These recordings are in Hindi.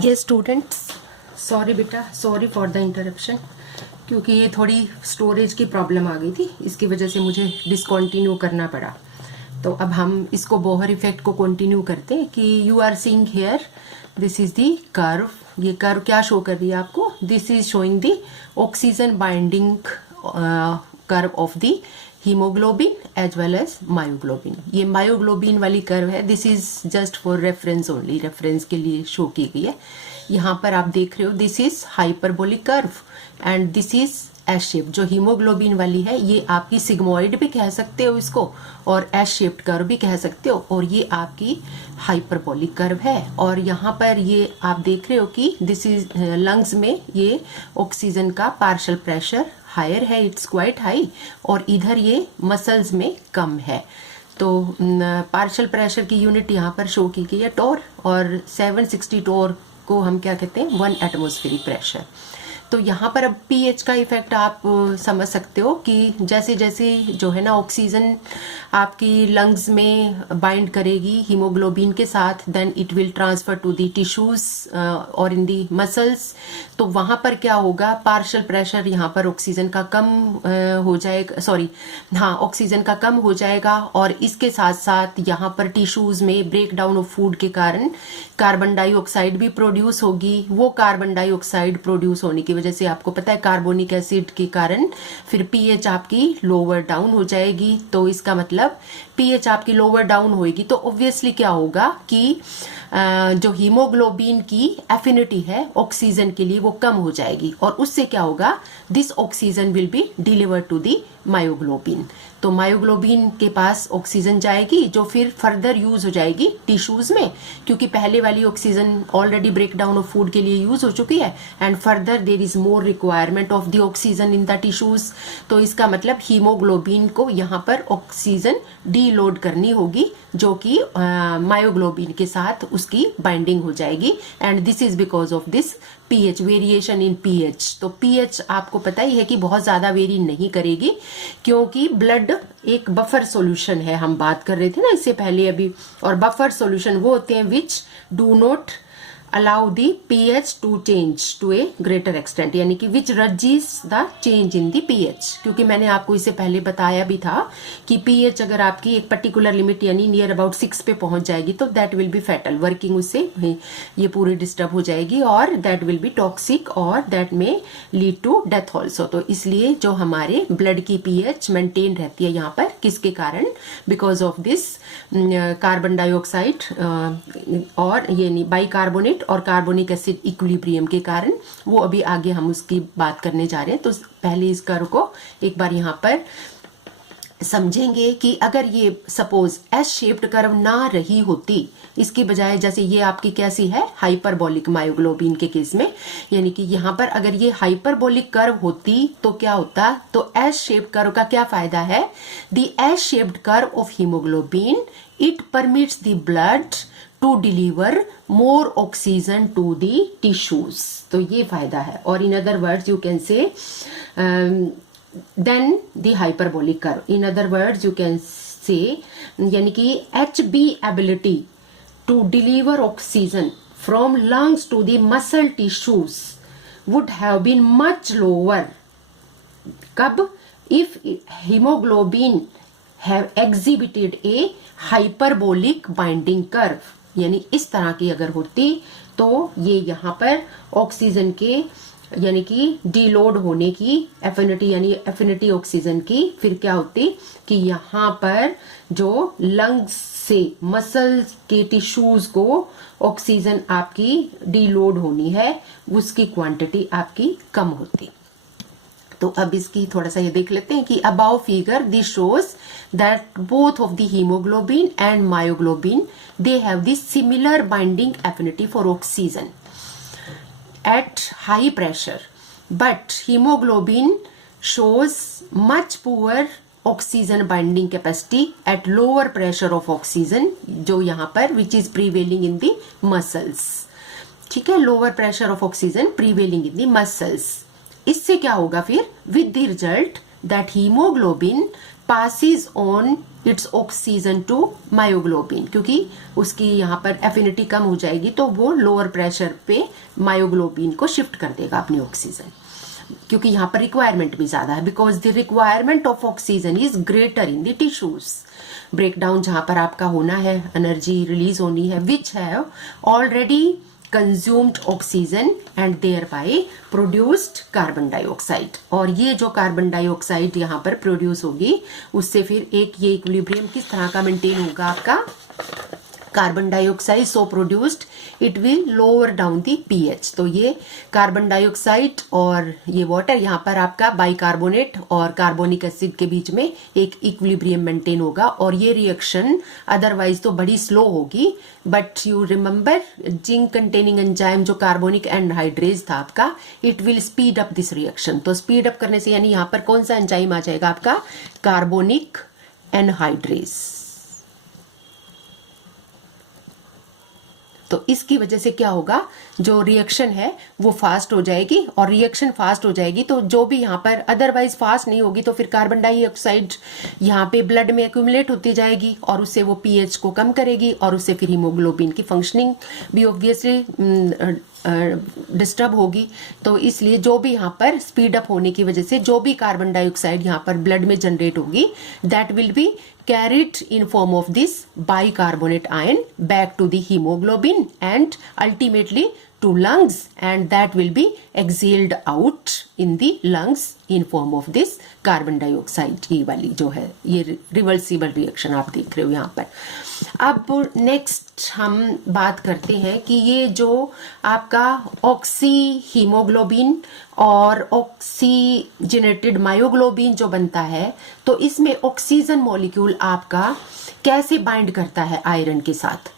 ये स्टूडेंट्स, सॉरी बेटा, सॉरी फॉर द इंटरप्शन, क्योंकि ये थोड़ी स्टोरेज की प्रॉब्लम आ गई थी, इसकी वजह से मुझे डिसकंटिन्यू करना पड़ा। तो अब हम इसको बोहर इफेक्ट को कंटिन्यू करते हैं कि you are seeing here, this is the curve. ये कर्व क्या शो कर रही है आपको? This is showing the oxygen binding curve of the haemoglobin as well as myoglobin. ये मायोग्लोबिन वाली कर्व है, this is just for reference only, reference के लिए शो की गई है। यहाँ पर आप देख रहे हो this is hyperbolic curve and this is S shape. जो हीमोग्लोबिन वाली है ये आपकी सिग्मोइड भी कह सकते हो इसको, और एस शेप्ड कर्व भी कह सकते हो, और ये आपकी हाइपरबोलिक कर्व है। और यहाँ पर ये आप देख रहे हो कि दिस इज लंग्स में ये ऑक्सीजन का पार्शियल प्रेशर हायर है, इट्स क्वाइट हाई, और इधर ये मसल्स में कम है। तो पार्शियल प्रेशर की यूनिट यहाँ पर शो की गई है टोर, और 760 टोर को हम क्या कहते हैं? 1 एटमॉस्फेरिक प्रेशर। तो यहाँ पर अब पीएच का इफेक्ट आप समझ सकते हो कि जैसे जैसे जो है ना ऑक्सीजन आपकी लंग्स में बाइंड करेगी हीमोग्लोबिन के साथ, then it will transfer to the tissues और इन दी मसल्स। तो वहाँ पर क्या होगा? पार्शियल प्रेशर यहाँ पर ऑक्सीजन का कम हो जाएगा, सॉरी हाँ, ऑक्सीजन का कम हो जाएगा, और इसके साथ साथ यहाँ पर टिश्यूज में ब्रेक डाउन ऑफ फूड के कारण कार्बन डाइऑक्साइड भी प्रोड्यूस होगी। वो कार्बन डाइऑक्साइड प्रोड्यूस होने की वजह से आपको पता है कार्बोनिक एसिड के कारण फिर पीएच आपकी लोअर डाउन हो जाएगी। तो इसका मतलब पीएच आपकी लोअर डाउन होएगी तो ऑब्वियसली क्या होगा कि जो हीमोग्लोबिन की एफिनिटी है ऑक्सीजन के लिए वो कम हो जाएगी, और उससे क्या होगा? This oxygen will be delivered to the myoglobin. तो मायोग्लोबिन के पास ऑक्सीजन जाएगी जो फिर फर्दर यूज हो जाएगी टिश्यूज में, क्योंकि पहले वाली oxygen already break down of food के लिए यूज हो चुकी है, and further there is more requirement of the oxygen in the tissues. तो इसका मतलब हीमोग्लोबिन को यहाँ पर ऑक्सीजन डीलोड करनी होगी, जो कि मायोग्लोबिन के साथ उसकी बाइंडिंग हो जाएगी, and this is because of this pH, variation in pH. तो पीएच आपको पता ही है कि बहुत ज्यादा वेरी नहीं करेगी, क्योंकि ब्लड एक बफर सॉल्यूशन है, हम बात कर रहे थे ना इससे पहले अभी। और बफर सॉल्यूशन वो होते हैं which do not allow the pH to change to a greater extent, यानी कि which resists the change in the pH. क्योंकि मैंने आपको इससे पहले बताया भी था कि पीएच अगर आपकी एक पर्टिकुलर लिमिट यानी नियर अबाउट 6 पे पहुंच जाएगी तो that will be fatal, working उससे ये पूरी डिस्टर्ब हो जाएगी, और दैट विल बी टॉक्सिक, और दैट में लीड टू डेथ ऑल्सो। तो इसलिए जो हमारे ब्लड की पीएच मेंटेन रहती है यहाँ पर, किसके कारण? Because of this carbon dioxide और ये नहीं बाइकार्बोनेट और कार्बोनिक एसिड इक्विलिब्रियम के कारण। वो अभी आगे हम उसकी बात करने जा रहे हैं। तो पहले इस कर्व को एक बार यहाँ पर समझेंगे कि अगर ये सपोज एस शेप्ड कर्व ना रही होती, इसकी बजाय जैसे ये आपकी कैसी है? हाइपरबोलिक मायोग्लोबिन के केस में, यानी कि यहाँ पर अगर ये हाइपरबोलिक कर्व होती तो क्या होता? तो एस शेप्ड कर्व का क्या फायदा है? The S shaped curve of haemoglobin, it permits the blood to deliver more oxygen to the tissues. तो ये फायदा है, और in other words you can say then the hyperbolic curve. In other words you can say, यानी कि HB ability to deliver oxygen from lungs to the muscle tissues would have been much lower. कब? If haemoglobin have exhibited a hyperbolic binding curve, यानी इस तरह की अगर होती तो ये यहाँ पर ऑक्सीजन के यानी कि डीलोड होने की एफिनिटी, यानी एफिनिटी ऑक्सीजन की फिर क्या होती कि यहाँ पर जो लंग्स से मसल के टिश्यूज को ऑक्सीजन आपकी डीलोड होनी है, उसकी क्वांटिटी आपकी कम होती। तो अब इसकी थोड़ा सा ये देख लेते हैं कि above figure this shows that both of the haemoglobin and myoglobin they have this similar binding affinity for oxygen at high pressure, but hemoglobin shows much poor oxygen binding capacity at lower pressure of oxygen, जो यहाँ पर which is prevailing in the muscles। ठीक है, lower pressure of oxygen prevailing in the muscles। इससे क्या होगा फिर? with the result that hemoglobin passes on its oxygen to myoglobin, क्योंकि उसकी यहाँ पर एफिनिटी कम हो जाएगी तो वो लोअर प्रेशर पे मायोग्लोबिन को शिफ्ट कर देगा अपनी ऑक्सीजन, क्योंकि यहाँ पर रिक्वायरमेंट भी ज्यादा है, because the requirement of oxygen is greater in the tissues. Breakdown जहाँ पर आपका होना है, एनर्जी रिलीज होनी है, which have already consumed oxygen and thereby produced carbon dioxide. और ये जो कार्बन डाइऑक्साइड यहाँ पर प्रोड्यूस होगी उससे फिर एक ये इक्विलिब्रियम किस तरह का मेंटेन होगा आपका, carbon dioxide so produced it will lower down the pH. तो ये कार्बन डाइऑक्साइड और ये वाटर यहाँ पर आपका बाइकार्बोनेट और कार्बोनिक एसिड के बीच में एक इक्विलिब्रियम मेंटेन होगा, और ये रिएक्शन अदरवाइज तो बड़ी स्लो होगी, but you remember zinc containing enzyme जो कार्बोनिक एनहाइड्रेज था आपका, it will speed up this reaction. तो स्पीड अप करने से यानी यहाँ पर कौन सा एंजाइम आ जाएगा आपका, कार्बोनिक एनहाइड्रेज। तो इसकी वजह से क्या होगा, जो रिएक्शन है वो फास्ट हो जाएगी, और रिएक्शन फास्ट हो जाएगी तो जो भी यहाँ पर अदरवाइज फास्ट नहीं होगी तो फिर कार्बन डाइऑक्साइड यहाँ पे ब्लड में एक्यूमुलेट होती जाएगी और उससे वो पीएच को कम करेगी, और उससे फिर हीमोग्लोबिन की फंक्शनिंग भी ऑब्वियसली डिस्टर्ब होगी। तो इसलिए जो भी यहाँ पर स्पीड अप होने की वजह से जो भी कार्बन डाइऑक्साइड यहाँ पर ब्लड में जनरेट होगी, that will be carried in form of this bicarbonate ion back to the hemoglobin and ultimately to lungs, and that will be exhaled out in the lungs in form of this carbon dioxide। ये वाली जो है ये रिवर्सिबल रिएक्शन आप देख रहे हो यहाँ पर। अब नेक्स्ट हम बात करते हैं कि ये जो आपका ऑक्सी हीमोग्लोबिन और ऑक्सीजनेटेड मायोग्लोबिन जो बनता है, तो इसमें ऑक्सीजन मॉलिक्यूल आपका कैसे बाइंड करता है आयरन के साथ।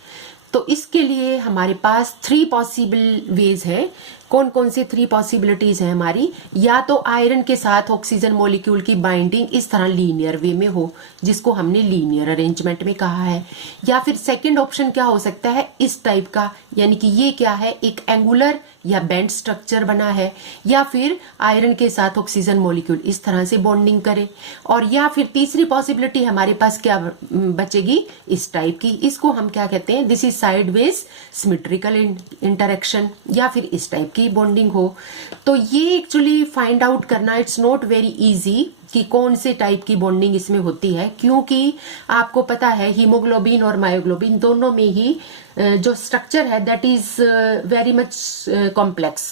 तो इसके लिए हमारे पास 3 पॉसिबल वेज है। कौन कौन सी 3 पॉसिबिलिटीज है हमारी, या तो आयरन के साथ ऑक्सीजन मॉलिक्यूल की बाइंडिंग इस तरह लीनियर वे में हो, जिसको हमने लीनियर अरेंजमेंट में कहा है, या फिर सेकंड ऑप्शन क्या हो सकता है, इस टाइप का, यानी कि ये क्या है, एक एंगुलर या बेंड स्ट्रक्चर बना है, या फिर आयरन के साथ ऑक्सीजन मॉलिक्यूल इस तरह से बॉन्डिंग करे, और या फिर तीसरी पॉसिबिलिटी हमारे पास क्या बचेगी, इस टाइप की, इसको हम क्या कहते हैं, this is sideways symmetrical interaction, या फिर इस टाइप की बॉन्डिंग हो। तो ये एक्चुअली फाइंड आउट करना इट्स नॉट वेरी इजी कि कौन से टाइप की बॉन्डिंग इसमें होती है, क्योंकि आपको पता है हीमोग्लोबिन और मायोग्लोबिन दोनों में ही जो स्ट्रक्चर है that is very much complex,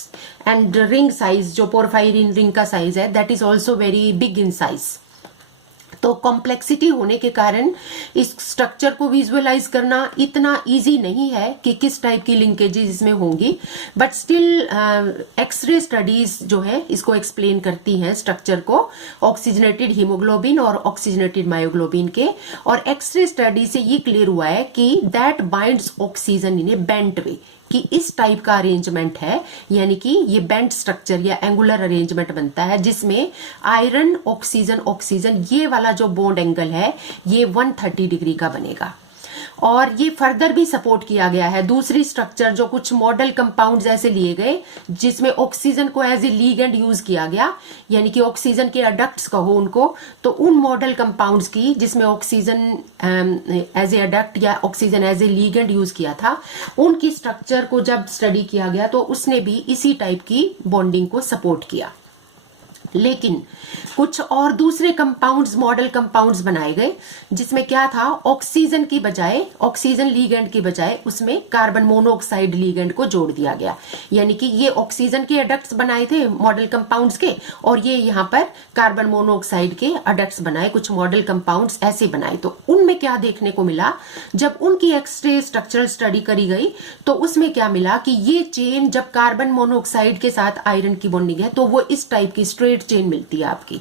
and ring size जो पोरफायरिन रिंग का साइज है that is also very big in size. तो कॉम्प्लेक्सिटी होने के कारण इस स्ट्रक्चर को विजुअलाइज करना इतना इजी नहीं है कि किस टाइप की लिंकेजेस इसमें होंगी, बट स्टिल एक्सरे स्टडीज जो है इसको एक्सप्लेन करती हैं स्ट्रक्चर को, ऑक्सीजनेटेड हीमोग्लोबिन और ऑक्सीजनेटेड मायोग्लोबिन के। और एक्सरे स्टडी से ये क्लियर हुआ है कि that binds oxygen in a bent way, कि इस टाइप का अरेंजमेंट है, यानी कि ये बेंट स्ट्रक्चर या एंगुलर अरेंजमेंट बनता है जिसमें आयरन ऑक्सीजन ऑक्सीजन ये वाला जो बॉन्ड एंगल है ये 130 डिग्री का बनेगा। और ये फर्दर भी सपोर्ट किया गया है दूसरी स्ट्रक्चर जो कुछ मॉडल कंपाउंड्स ऐसे लिए गए जिसमें ऑक्सीजन को एज ए लीगेंड यूज किया गया, यानी कि ऑक्सीजन के अडक्ट्स कहो उनको, तो उन मॉडल कंपाउंड्स की जिसमें ऑक्सीजन एज ए अडक्ट या oxygen as a ligand use किया था, उनकी स्ट्रक्चर को जब स्टडी किया गया तो उसने भी इसी टाइप की बॉन्डिंग को सपोर्ट किया। लेकिन कुछ और दूसरे कंपाउंड्स मॉडल कंपाउंड्स बनाए गए जिसमें क्या था, ऑक्सीजन की बजाय ऑक्सीजन लीगेंड की बजाय उसमें कार्बन मोनोऑक्साइड लीगेंड को जोड़ दिया गया, यानी कि ये ऑक्सीजन के अडक्ट्स बनाए थे मॉडल कंपाउंड्स के, और ये यहाँ पर कार्बन मोनोऑक्साइड के अडक्ट्स बनाए, कुछ मॉडल कंपाउंड्स ऐसे बनाए। तो उनमें क्या देखने को मिला, जब उनकी एक्सरे स्ट्रक्चरल स्टडी करी गई तो उसमें क्या मिला कि ये चेन जब कार्बन मोनोऑक्साइड के साथ आयरन की बॉन्डिंग है तो वो इस टाइप की स्ट्रेट चेन मिलती है आपकी,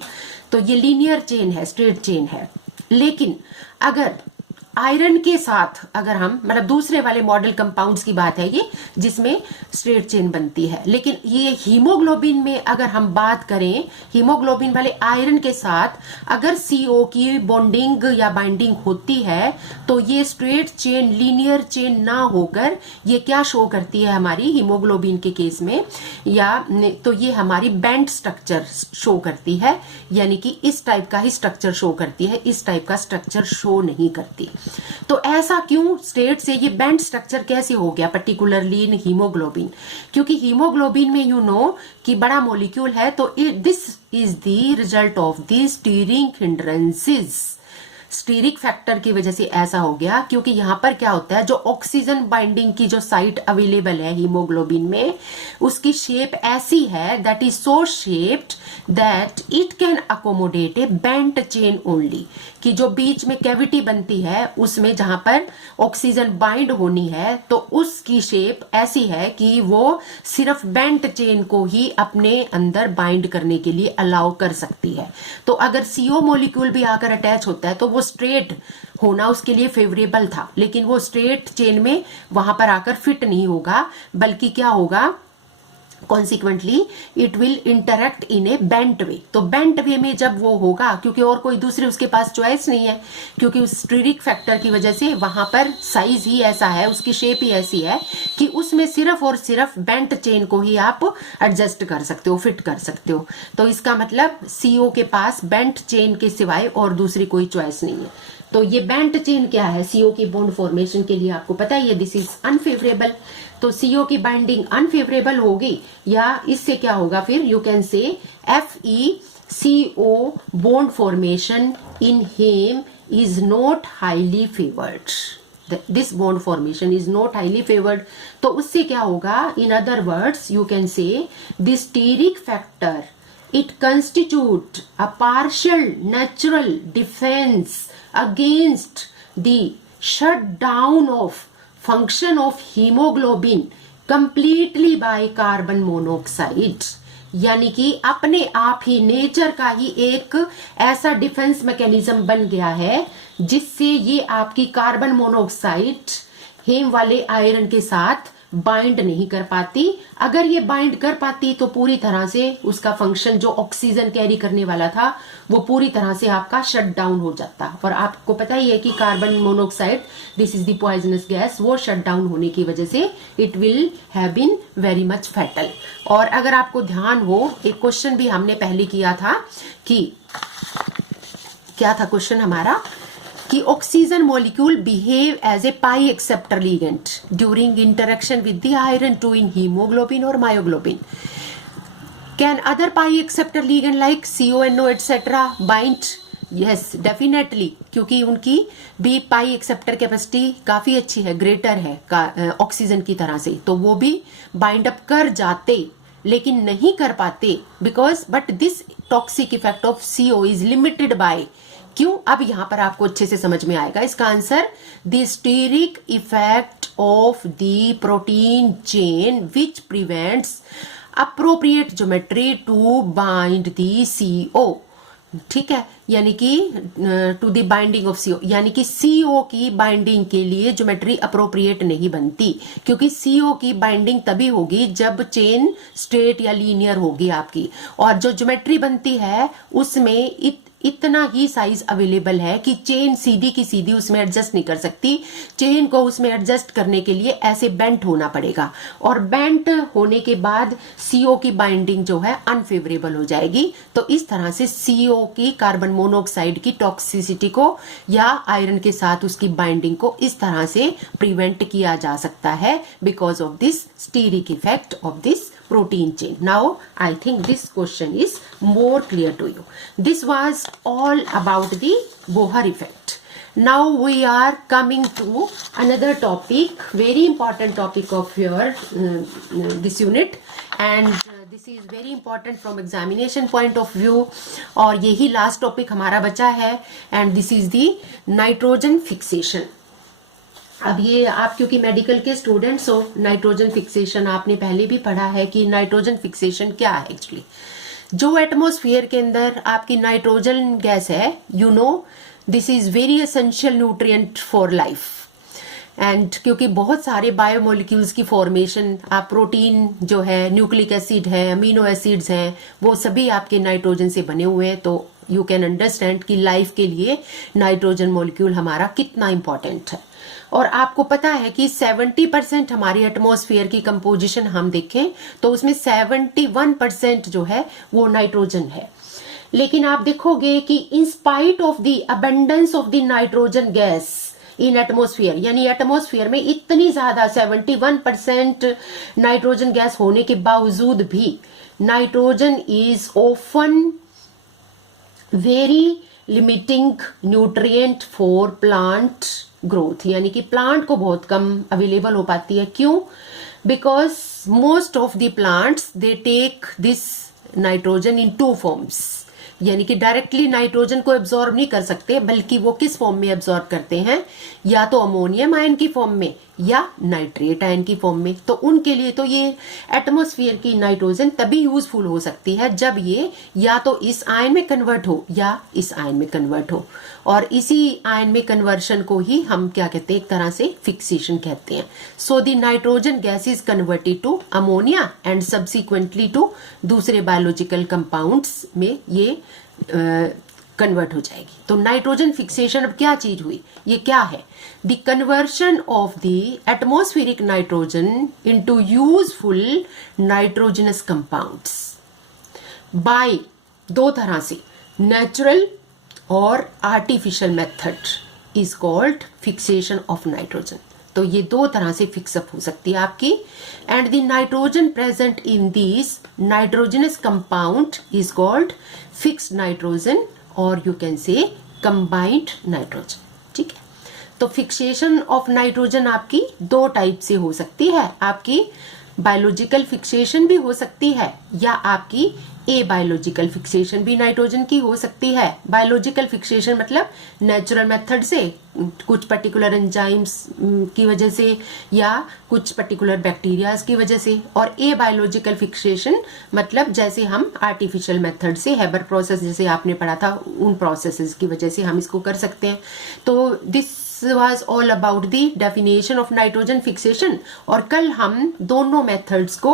तो ये लीनियर चेन है, स्ट्रेट चेन है। लेकिन अगर आयरन के साथ अगर हम मतलब दूसरे वाले मॉडल कंपाउंड्स की बात है ये, जिसमें स्ट्रेट चेन बनती है, लेकिन ये हीमोग्लोबिन में अगर हम बात करें, हीमोग्लोबिन वाले आयरन के साथ अगर CO की बॉन्डिंग या बाइंडिंग होती है तो ये स्ट्रेट चेन लीनियर चेन ना होकर ये क्या शो करती है हमारी हीमोग्लोबिन के केस में, या तो ये हमारी बेंट स्ट्रक्चर शो करती है, यानी कि इस टाइप का ही स्ट्रक्चर शो करती है, इस टाइप का स्ट्रक्चर शो नहीं करती। तो ऐसा क्यों, स्ट्रेट से ये बेंट स्ट्रक्चर कैसे हो गया पर्टिकुलरली इन हीमोग्लोबिन? क्योंकि हीमोग्लोबिन में यू नो कि बड़ा मॉलिक्यूल है, तो this is the result of the steering hindrances. Steric factor की वजह से ऐसा हो गया, क्योंकि यहां पर क्या होता है, जो ऑक्सीजन बाइंडिंग की जो साइट अवेलेबल है हीमोग्लोबिन में, उसकी शेप ऐसी है that is so shaped that it can accommodate A bent chain only, कि जो बीच में कैविटी बनती है उसमें जहां पर ऑक्सीजन बाइंड होनी है, तो उसकी शेप ऐसी है कि वो सिर्फ बेंट चेन को ही अपने अंदर बाइंड करने के लिए अलाउ कर सकती है। तो अगर CO मॉलिक्यूल भी आकर अटैच होता है तो वो स्ट्रेट होना उसके लिए फेवरेबल था, लेकिन वो स्ट्रेट चेन में वहां पर आकर फिट नहीं होगा, बल्कि क्या होगा, consequently it will interact in a bent way. तो बेंट वे में जब वो होगा, क्योंकि और कोई दूसरे उसके पास चॉइस नहीं है, क्योंकि उस स्टीरिक फैक्टर की वजह से वहां पर साइज ही ऐसा है, उसकी शेप ही ऐसी है कि उसमें सिर्फ और सिर्फ बेंट चेन को ही आप एडजस्ट कर सकते हो, फिट कर सकते हो। तो इसका मतलब CO के पास बेंट चेन के सिवाय और दूसरी कोई चॉइस नहीं है। तो ये बेंट चेन क्या है CO की बॉन्ड फॉर्मेशन के लिए, आपको पता है ये दिस इज अनफेवरेबल। तो CO की बाइंडिंग अनफेवरेबल होगी, या इससे क्या होगा फिर, you can say FeCO bond formation in haem is not highly favoured. This bond formation is not highly favoured. तो उससे क्या होगा, in other words you can say this steric factor it constitute a partial natural defense against the shutdown of function of hemoglobin completely by carbon monoxide। यानी कि अपने आप ही नेचर का ही एक ऐसा डिफेंस मैकेनिज्म बन गया है जिससे ये आपकी कार्बन मोनोऑक्साइड हेम वाले आयरन के साथ बाइंड नहीं कर पाती। अगर ये बाइंड कर पाती तो पूरी तरह से उसका फंक्शन जो ऑक्सीजन कैरी करने वाला था वो पूरी तरह से आपका शट डाउन हो जाता। और आपको पता ही है कि carbon monoxide this is the poisonous gas, वो शट डाउन होने की वजह से it will have been very much fatal. और अगर आपको ध्यान हो, एक क्वेश्चन भी हमने पहले किया था कि क्या था क्वेश्चन हमारा, कि oxygen molecule behave as a pi acceptor ligand during interaction with the iron 2 in haemoglobin और myoglobin. Can other pi acceptor ligand like CONO etcetera bind? Yes definitely, क्योंकि उनकी भी पाई एक्सेप्टर कैपेसिटी काफी अच्छी है, ग्रेटर है ऑक्सीजन की तरह से, तो वो भी बाइंड अप कर जाते, लेकिन नहीं कर पाते because but this toxic effect of CO is limited by, क्यों, अब यहां पर आपको अच्छे से समझ में आएगा इसका answer, the steric effect of the protein chain which prevents appropriate geometry to bind the CO। ठीक है, यानी कि to the binding of CO, यानी कि CO की बाइंडिंग के लिए ज्योमेट्री अप्रोप्रिएट नहीं बनती, क्योंकि CO की बाइंडिंग तभी होगी जब चेन स्ट्रेट या लीनियर होगी आपकी, और जो ज्योमेट्री बनती है उसमें इतना ही साइज अवेलेबल है कि चेन सीधी की सीधी उसमें एडजस्ट नहीं कर सकती, चेन को उसमें एडजस्ट करने के लिए ऐसे बेंट होना पड़ेगा, और बेंट होने के बाद CO की बाइंडिंग जो है अनफेवरेबल हो जाएगी। तो इस तरह से CO की कार्बन मोनोऑक्साइड की टॉक्सिसिटी को या आयरन के साथ उसकी बाइंडिंग को इस तरह से प्रिवेंट किया जा सकता है because of this steric effect of this protein chain. Now I think this question is more clear to you. This was all about the Bohr effect. Now we are coming to another topic, very important topic of your this unit, and this is very important from examination point of view, और यही last topic हमारा बचा है, and this is the nitrogen fixation. अब ये आप क्योंकि मेडिकल के स्टूडेंट्स हो, नाइट्रोजन फिक्सेशन आपने पहले भी पढ़ा है कि नाइट्रोजन फिक्सेशन क्या है एक्चुअली। जो एटमॉस्फेयर के अंदर आपकी नाइट्रोजन गैस है, you know this is very essential nutrient for life. And क्योंकि बहुत सारे बायोमोलिक्यूल्स की फॉर्मेशन, आप प्रोटीन जो है, न्यूक्लिक एसिड है, अमीनो एसिड्स हैं, वो सभी आपके नाइट्रोजन से बने हुए हैं। तो यू कैन अंडरस्टैंड कि लाइफ के लिए नाइट्रोजन मॉलिक्यूल हमारा कितना इंपॉर्टेंट है। और आपको पता है कि 70% हमारी एटमॉस्फेयर की कंपोजिशन हम देखें तो उसमें 71% जो है वो नाइट्रोजन है। लेकिन आप देखोगे कि in spite of the abundance of the nitrogen gas in atmosphere, यानी एटमॉस्फेयर में इतनी ज्यादा 71% नाइट्रोजन गैस होने के बावजूद भी nitrogen is often very limiting nutrient for plant growth, यानी कि प्लांट को बहुत कम अवेलेबल हो पाती है। क्यों? Because most of the plants they take this nitrogen in two forms, यानी कि डायरेक्टली नाइट्रोजन को एब्जॉर्ब नहीं कर सकते, बल्कि वो किस फॉर्म में एब्जॉर्ब करते हैं, या तो अमोनियम आयन की फॉर्म में या नाइट्रेट आयन की फॉर्म में। तो उनके लिए तो ये एटमॉस्फेयर की नाइट्रोजन तभी यूजफुल हो सकती है जब ये या तो इस आयन में कन्वर्ट हो या इस आयन में कन्वर्ट हो। और इसी आयन में कन्वर्शन को ही हम क्या कहते हैं, एक तरह से फिक्सेशन कहते हैं। So the nitrogen gas is converted to ammonia and subsequently to दूसरे बायोलॉजिकल कंपाउंड्स में ये कन्वर्ट हो जाएगी। तो नाइट्रोजन फिक्सेशन अब क्या चीज हुई, ये क्या है? The conversion of the atmospheric nitrogen into useful nitrogenous compounds by दो तरह से, नेचुरल और artificial method is called fixation of nitrogen. तो ये दो तरह से फिक्सअप हो सकती है आपकी। And the nitrogen present in this nitrogenous compound is called fixed nitrogen और you can say combined nitrogen. ठीक है, तो फिक्सेशन ऑफ नाइट्रोजन आपकी दो टाइप से हो सकती है। आपकी बायोलॉजिकल फिक्सेशन भी हो सकती है या आपकी ए बायोलॉजिकल फिक्सेशन भी नाइट्रोजन की हो सकती है। बायोलॉजिकल फिक्सेशन मतलब नेचुरल मेथड से, कुछ पर्टिकुलर एंजाइम्स की वजह से या कुछ पर्टिकुलर बैक्टीरियाज की वजह से। और ए बायोलॉजिकल फिक्सेशन मतलब जैसे हम आर्टिफिशियल मेथड से, हेबर प्रोसेस जैसे आपने पढ़ा था, उन प्रोसेसेस की वजह से हम इसको कर सकते हैं। तो this was all about the definition of nitrogen fixation। और कल हम दोनों मेथड्स को,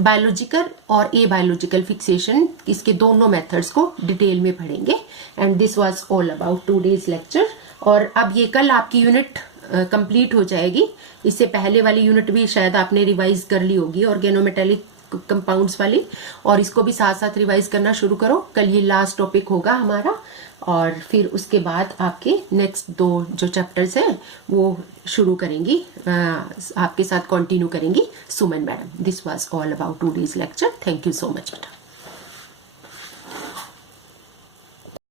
बायोलॉजिकल और ए बायोलॉजिकल फिक्सेशन, इसके दोनों मेथड्स को डिटेल में पढ़ेंगे। And this was all about today's lecture. और अब ये कल आपकी यूनिट कंप्लीट हो जाएगी। इससे पहले वाली यूनिट भी शायद आपने रिवाइज कर ली होगी, ऑर्गेनोमेटेलिक कंपाउंड्स वाली, और इसको भी साथ साथ रिवाइज करना शुरू करो। कल ये लास्ट टॉपिक होगा हमारा, और फिर उसके बाद आपके नेक्स्ट दो जो चैप्टर्स हैं वो शुरू करेंगी, आपके साथ कंटिन्यू करेंगी Suman madam. This was all about today's lecture. Thank you so much बेटा।